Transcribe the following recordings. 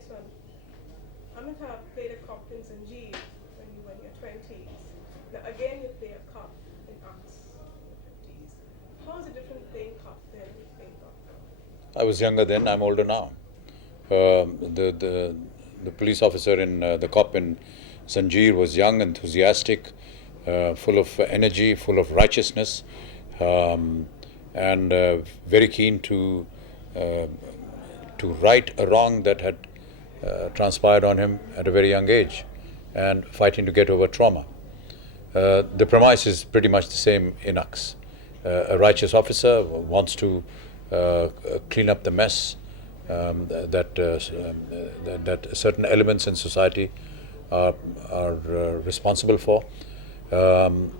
next one. Amitabh played a cop in Zanjeer when you were in your 20s. Now again you play a cop in Ux in your 50s. How is it different playing cop than playing cop now? I was younger then. I'm older now. The police officer in the cop in Zanjeer was young, enthusiastic, full of energy, full of righteousness, um, and very keen uh, to right a wrong that had transpired on him at a very young age, and fighting to get over trauma. The premise is pretty much the same in Ux. A righteous officer wants to clean up the mess that certain elements in society are responsible for. Um,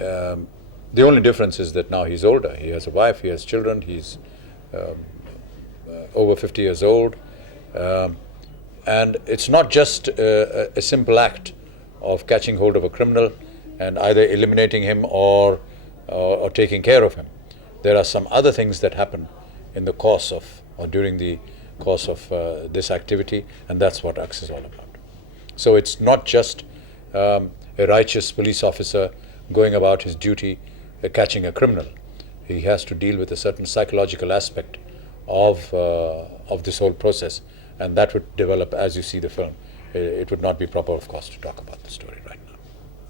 um, the only difference is that now he's older. He has a wife, he has children, he's over 50 years old. Um, and it's not just a simple act of catching hold of a criminal and either eliminating him or taking care of him. There are some other things that happen in the course of or during the course of this activity, and that's what Ux is all about. So it's not just a righteous police officer going about his duty catching a criminal. He has to deal with a certain psychological aspect of this whole process, and that would develop as you see the film. It would not be proper, of course, to talk about the story right now.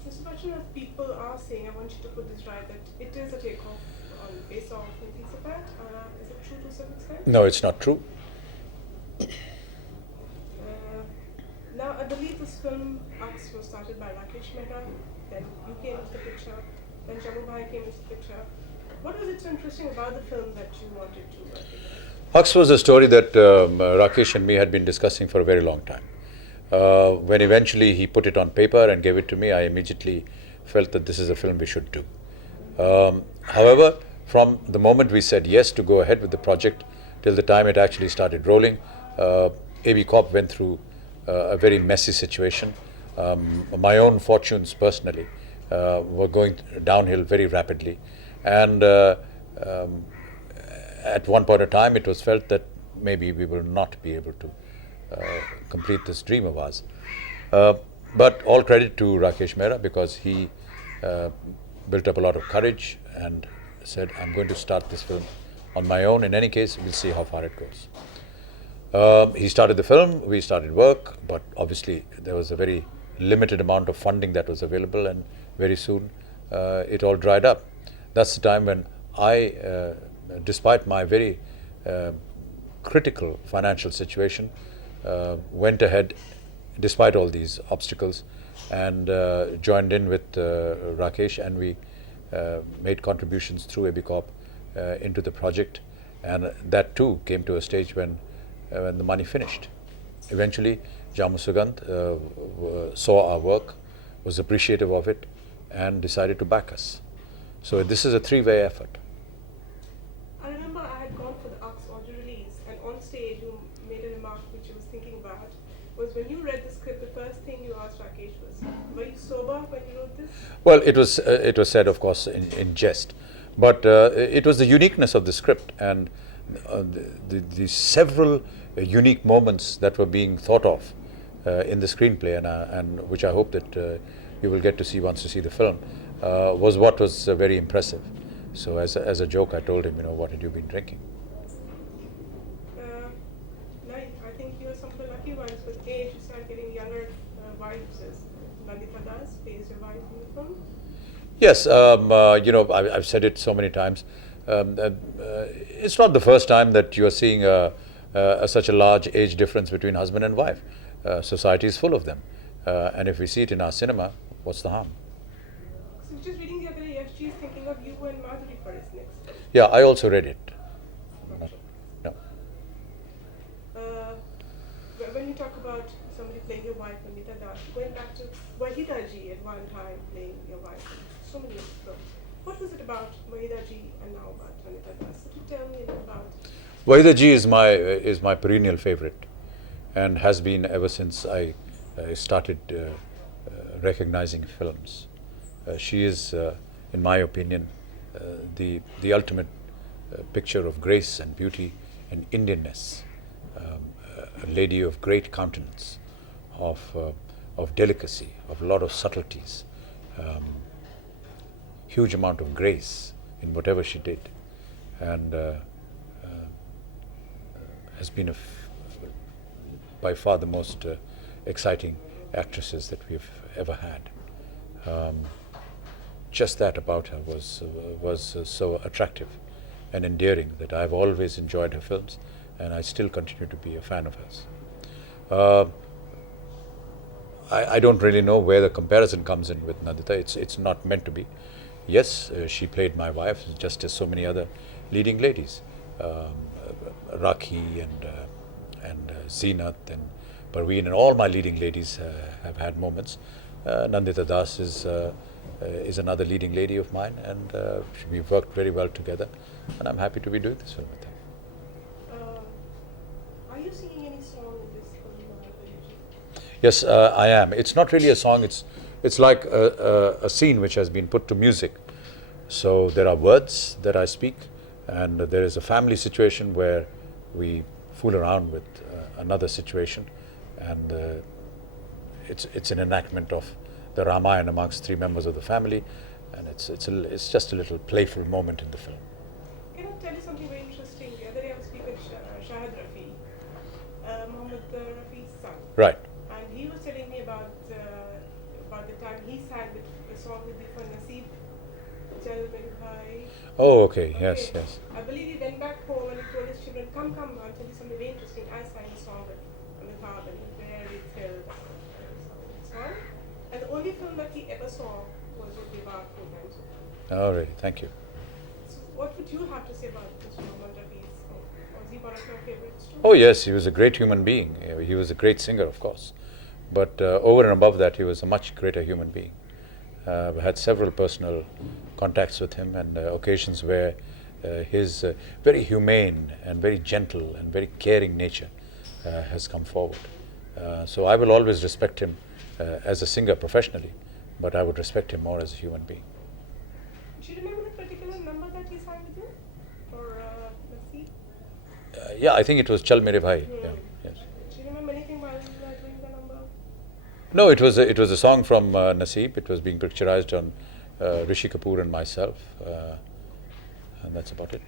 Mr. Bachchan, if people are saying, I want you to put this right, that it is a takeoff on based off Nickelback, is it true to some extent? No, it's not true. Now, I believe this film, Ux, was started by Rakesh Mehta, then you came into the picture, then Jammu Bhai came into the picture. What was it so interesting about the film that you wanted to work with? Hux was a story that Rakesh and me had been discussing for a very long time. When eventually he put it on paper and gave it to me, I immediately felt that this is a film we should do. However, from the moment we said yes to go ahead with the project till the time it actually started rolling, AB Corp went through a very messy situation. My own fortunes personally were going downhill very rapidly, and at one point of time it was felt that maybe we will not be able to complete this dream of ours. Uh, but all credit to Rakesh Mehra, because he uh, built up a lot of courage and said, I'm going to start this film on my own. In any case, we'll see how far it goes. He started the film, we started work, but obviously there was a very limited amount of funding that was available, and very soon it all dried up. That's the time when I, despite my very critical financial situation, went ahead despite all these obstacles and joined in with Rakesh, and we made contributions through AB Corp into the project, and that too came to a stage when the money finished. Eventually, Jammu Sugandh saw our work, was appreciative of it, and decided to back us. So this is a three-way effort. I remember I had gone for the Ux audio release, and on stage you made a remark which I was thinking about, was when you read the script, the first thing you asked Rakesh was, were you sober when you wrote this? Well, it was said, of course, in jest, but it was the uniqueness of the script and the several unique moments that were being thought of in the screenplay, and which I hope that you will get to see once you see the film, was what was very impressive. So as a joke, I told him, what had you been drinking? I think you are some of the lucky ones. With age, you start getting younger wives, as Nandita does, plays your wife in the film. Yes, I've said it so many times. It's not the first time that you are seeing such a large age difference between husband and wife. Society is full of them. And if we see it in our cinema, what's the harm? So just reading the other day, FG is thinking of you and Madhuri for his next film. Yeah, I also read it. No. When you talk about somebody playing your wife, Nandita Das, going back to Wahida Ji at one time playing your wife in so many films. What was it about Wahida Ji and now about Nandita Das? Could you tell me a bit about? Wahida Ji is my perennial favorite, and has been ever since I started recognizing films. She is, in my opinion, the ultimate picture of grace and beauty and Indianness. a lady of great countenance, of delicacy, of a lot of subtleties, huge amount of grace in whatever she did, and has been by far the most exciting actresses that we've ever had. Just that about her was so attractive and endearing that I've always enjoyed her films, and I still continue to be a fan of hers. I don't really know where the comparison comes in with Nandita. It's not meant to be. Yes, she played my wife just as so many other leading ladies, Rakhi and Zeenat and Parveen, and all my leading ladies have had moments. Nandita Das is another leading lady of mine, and we've worked very well together, and I'm happy to be doing this film with her. Are you singing any song in this film? Yes, I am. It's not really a song. It's like a scene which has been put to music. So there are words that I speak, and there is a family situation where we fool around with another situation, and it's an enactment of the Ramayana amongst three members of the family, and it's just a little playful moment in the film. Can I tell you something very interesting? The other day I was speaking with Shahid Rafi, Mohammed Rafi's son. Right. And he was telling me about the time he sang the song with you for Naseeb, Jal Mein Bhai. Oh, okay. Yes, yes. I believe he went back home and he told his children, come, I'll tell you something very interesting. I sang a song with Amitabh and he was very thrilled about the song. And the only film that he ever saw was with Viva 4 times. All right. Thank you. So what would you have to say about Mr. Mohammed Rafi's song? Was he one of your favorites too? Oh, yes. He was a great human being. He was a great singer, of course. But over and above that, he was a much greater human being. I had several personal contacts with him, and occasions where his very humane and very gentle and very caring nature has come forward. So I will always respect him as a singer professionally, but I would respect him more as a human being. Do you remember the particular number that he sang with you for Naseeb? Yeah, I think it was Chal Mere Bhai. Yeah, yes. Do you remember anything while you were doing the number? No, it was a song from Naseeb. It was being picturized on Rishi Kapoor and myself, and that's about it.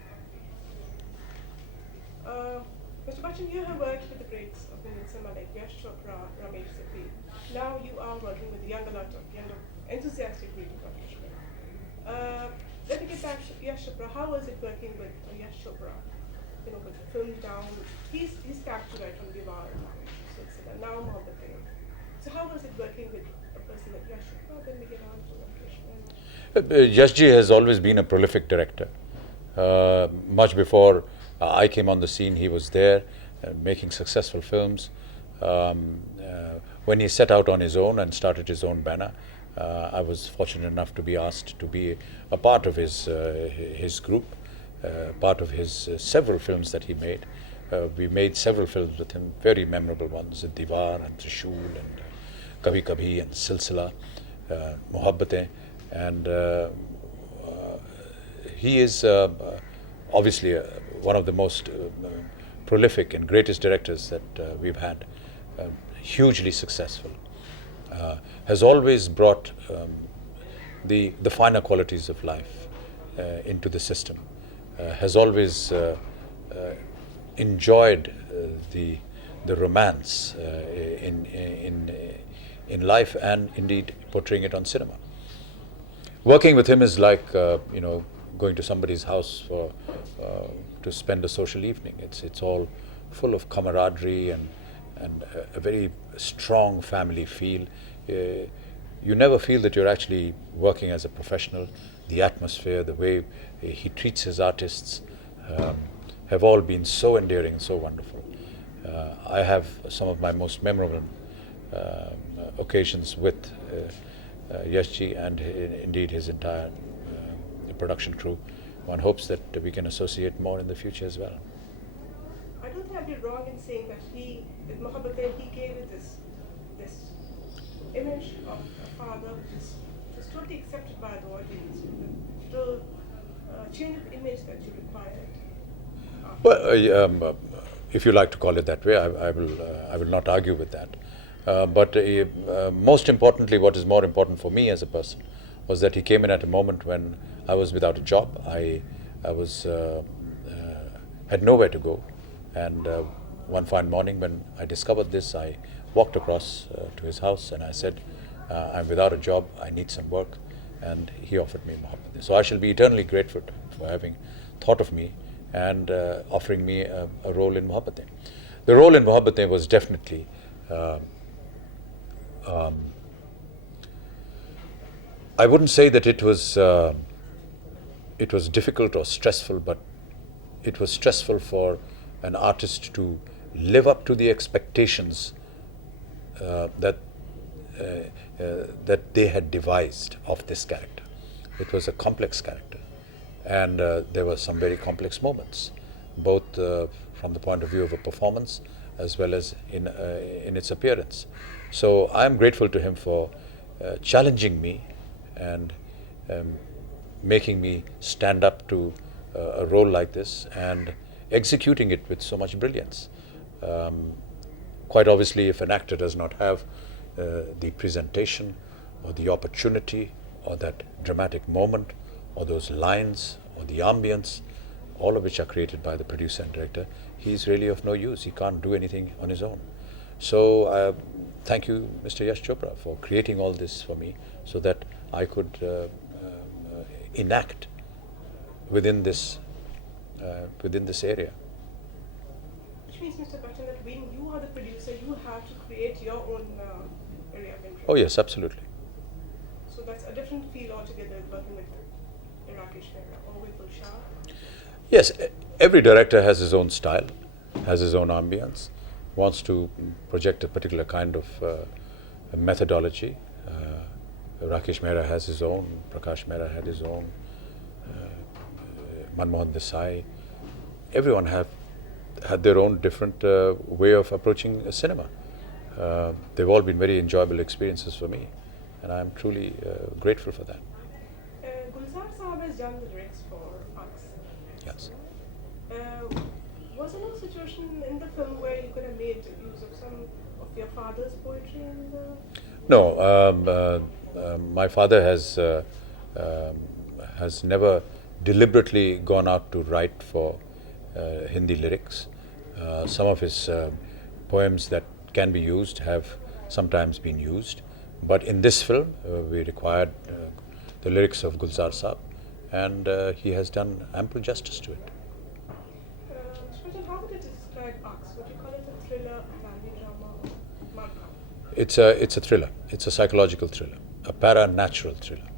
Mr. Bachchan, you have worked with the greats of Indian cinema like Yash Chopra, Ramesh Sippy. Now you are working with the younger lot of younger, enthusiastic creative professionals. Let me get back to Yash Chopra. How was it working with Yash Chopra? You know, with the film down, he's captured right from Viva and now Mohammed Rafi. So how was it working with a person like Yash Chopra? Then we get on to Rakesh. Yashji has always been a prolific director. Much before I came on the scene, he was there making successful films. When he set out on his own and started his own banner, I was fortunate enough to be asked to be a part of his group, part of his several films that he made. We made several films with him, very memorable ones, Diwar and Trishul and Kabhi Kabhi and Silsila, Mohabbatein, and he is obviously one of the most prolific and greatest directors that we've had, hugely successful, has always brought the finer qualities of life into the system, has always enjoyed the romance in life, and indeed portraying it on cinema. Working with him is like going to somebody's house to spend a social evening. It's all full of camaraderie and a very strong family feel. You never feel that you're actually working as a professional. The atmosphere, the way he treats his artists, have all been so endearing and so wonderful. I have some of my most memorable occasions with Yashji and indeed his entire production crew. One hopes that we can associate more in the future as well. I don't think I'd be wrong in saying that with Mohabbatein, he gave it this image of a father which is totally accepted by the audience, to change the image that you required. Well, if you like to call it that way, I will not argue with that. But most importantly, what is more important for me as a person was that he came in at a moment when I was without a job. I was had nowhere to go, and one fine morning when I discovered this, I walked across to his house and I said, "I'm without a job. I need some work," and he offered me Mohabbat. So I shall be eternally grateful to him for having thought of me and offering me a role in Mohabbat. The role in Mohabbat was definitely I wouldn't say that it was difficult or stressful, but it was stressful for an artist to live up to the expectations that they had devised of this character. It was a complex character, and there were some very complex moments, both from the point of view of a performance as well as in its appearance. So I am grateful to him for challenging me and making me stand up to a role like this and executing it with so much brilliance. Quite obviously, if an actor does not have the presentation or the opportunity or that dramatic moment or those lines or the ambience, all of which are created by the producer and director, he's really of no use. He can't do anything on his own. So thank you, Mr. Yash Chopra, for creating all this for me so that I could enact within this area. Which means, Mr. Bachchan, that when you are the producer, you have to create your own area of interest. Oh yes, absolutely. So that's a different feel altogether working with Rakesh Mehra or with Shah. Yes, every director has his own style, has his own ambience, wants to project a particular kind of methodology. Rakesh Mehra has his own, Prakash Mehra had his own, Manmohan Desai. Everyone had their own different way of approaching cinema. They've all been very enjoyable experiences for me, and I'm truly grateful for that. Gulzar Saab has done the lyrics for Aks. Yes. Was there no situation in the film where you could have made use of some of your father's poetry in the... No, my father has never deliberately gone out to write for Hindi lyrics. Some of his poems that can be used have sometimes been used, but in this film we required the lyrics of Gulzar Saab, and he has done ample justice to it. How would you describe Aks? Would you call it a thriller, a family drama, or Marka? It's a thriller. It's a psychological thriller, a para-natural thriller.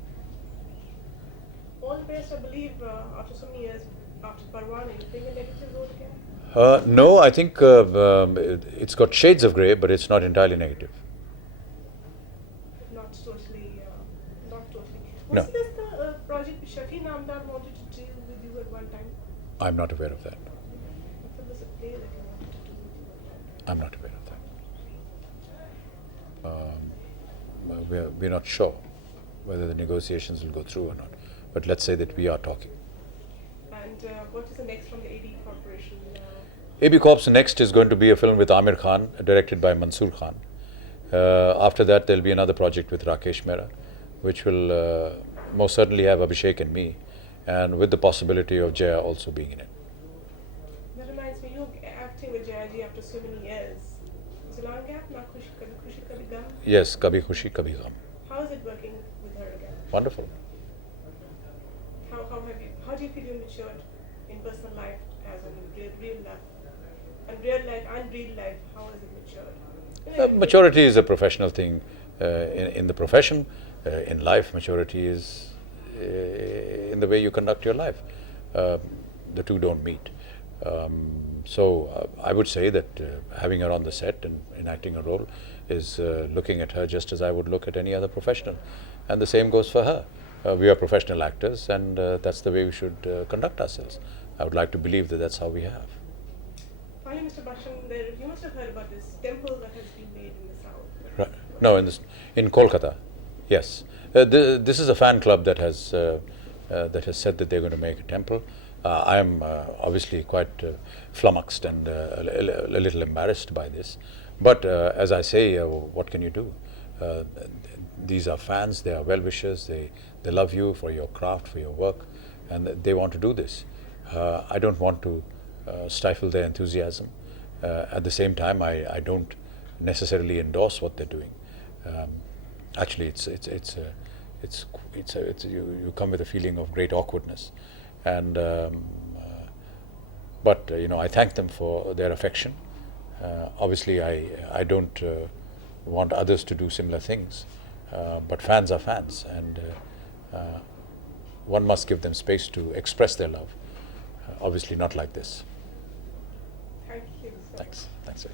All the best, I believe, after so many years, after Parwana, you playing a negative role again? No, I think it's got shades of grey, but it's not entirely negative. Not totally. No. Was this the project Shafi Namdar wanted to do with you at one time? I'm not aware of that. If it was a play that he wanted to do with you at one time? I'm not aware of that. We're not sure whether the negotiations will go through or not, but let's say that we are talking. And what is the next from the AD Corporation? AB Corp's next is going to be a film with Amir Khan, directed by Mansoor Khan. After that, there'll be another project with Rakesh Mehra, which will most certainly have Abhishek and me, and with the possibility of Jaya also being in it. That reminds me, you acting with Jayaji after so many years. It's a long gap, na khushi kabhi gum. Yes, Kabhi Khushi Kabhi Gham. How is it working with her again? Wonderful. How do you feel you matured in personal life as in real life? And real life, how has it matured? Maturity is a professional thing. In the profession, in life, maturity is in the way you conduct your life. The two don't meet. So I would say that having her on the set and enacting a role is looking at her just as I would look at any other professional. And the same goes for her. We are professional actors, and that's the way we should conduct ourselves. I would like to believe that that's how we have. Finally, Mr. Bachchan, you must have heard about this temple that has been made in the south. Right. No, in Kolkata, yes. This is a fan club that has said that they're going to make a temple. I am obviously quite flummoxed and a little embarrassed by this. But as I say, what can you do? Uh, these are fans, they are well wishers, they love you for your craft, for your work, and they want to do this. I don't want to stifle their enthusiasm. At the same time, I don't necessarily endorse what they're doing. Um, Actually, you come with a feeling of great awkwardness, and but I thank them for their affection. Obviously, I don't want others to do similar things, but fans are fans, and one must give them space to express their love. Obviously, not like this. Thank you so much. Thanks. Thanks. Sir.